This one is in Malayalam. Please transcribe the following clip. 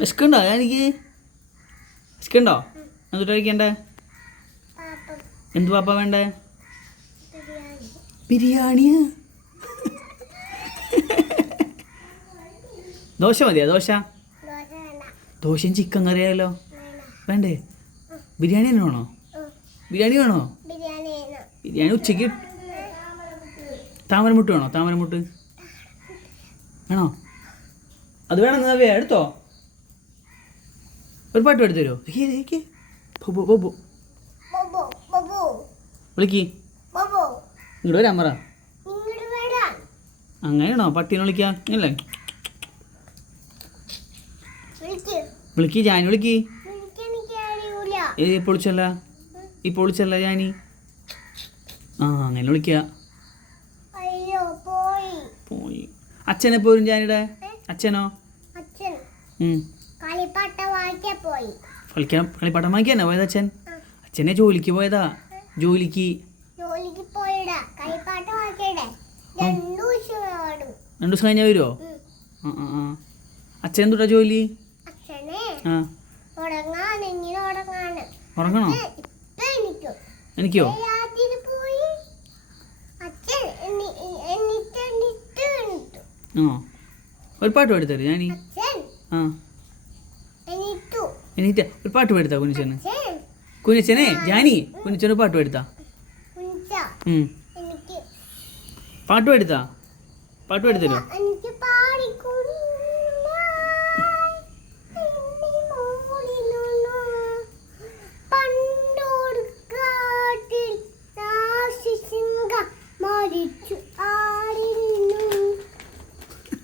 വിശക്കുണ്ടോ എനിക്ക്? വിശക്കുണ്ടോ? എന്നിട്ട് കഴിക്കണ്ടേ? എന്ത് പാപ്പ വേണ്ടേ? ബിരിയാണിയാ? ദോശ മതിയോ? ദോശയും ചിക്കൻ കറിയായാലോ? വേണ്ടേ? ബിരിയാണി തന്നെ വേണോ? ബിരിയാണി വേണോ? ബിരിയാണി ഉച്ചയ്ക്ക്. താമരമുട്ട് വേണോ? താമരമുട്ട് വേണോ? അത് വേണമെന്നാ എടുത്തോ. ഒരു പാട്ട് എടുത്തു തരുമോ? വിളിക്ക്. ഇങ്ങോട്ട് വരാൻ പറ. അങ്ങനെയാണോ പട്ടീനെ വിളിക്കാം? അല്ലേ? വിളിക്ക് ജാനി, വിളിക്ക്. പൊളിച്ചല്ല, ഈ പൊളിച്ചല്ല ജാനി. ആ അങ്ങനെ വിളിക്കുക. പോയി. അച്ഛനെ പോരും ജാനിയുടെ അച്ഛനോ? കളിപ്പാട്ടം വാങ്ങിക്കാനാ പോയത് അച്ഛൻ? അച്ഛനെ ജോലിക്ക് പോയതാ. ജോലിക്ക് 2 ദിവസം കഴിഞ്ഞാൽ വരുമോ? അച്ഛൻ എന്തുട്ടാ ജോലി? ഉറങ്ങണോ? എനിക്കോ? ഒരു പാട്ട് പാടിത്തരൂ ഞാനീ. എണീറ്റ ഒരു പാട്ട് പാടുത്താ കുഞ്ഞച്ചന്? കുഞ്ഞച്ചനെ ജാനി, കുഞ്ഞച്ചന് പാട്ട് പാടുത്താ? പാട്ട് പാടുത്താ? പാട്ട് പാടിത്തരോ?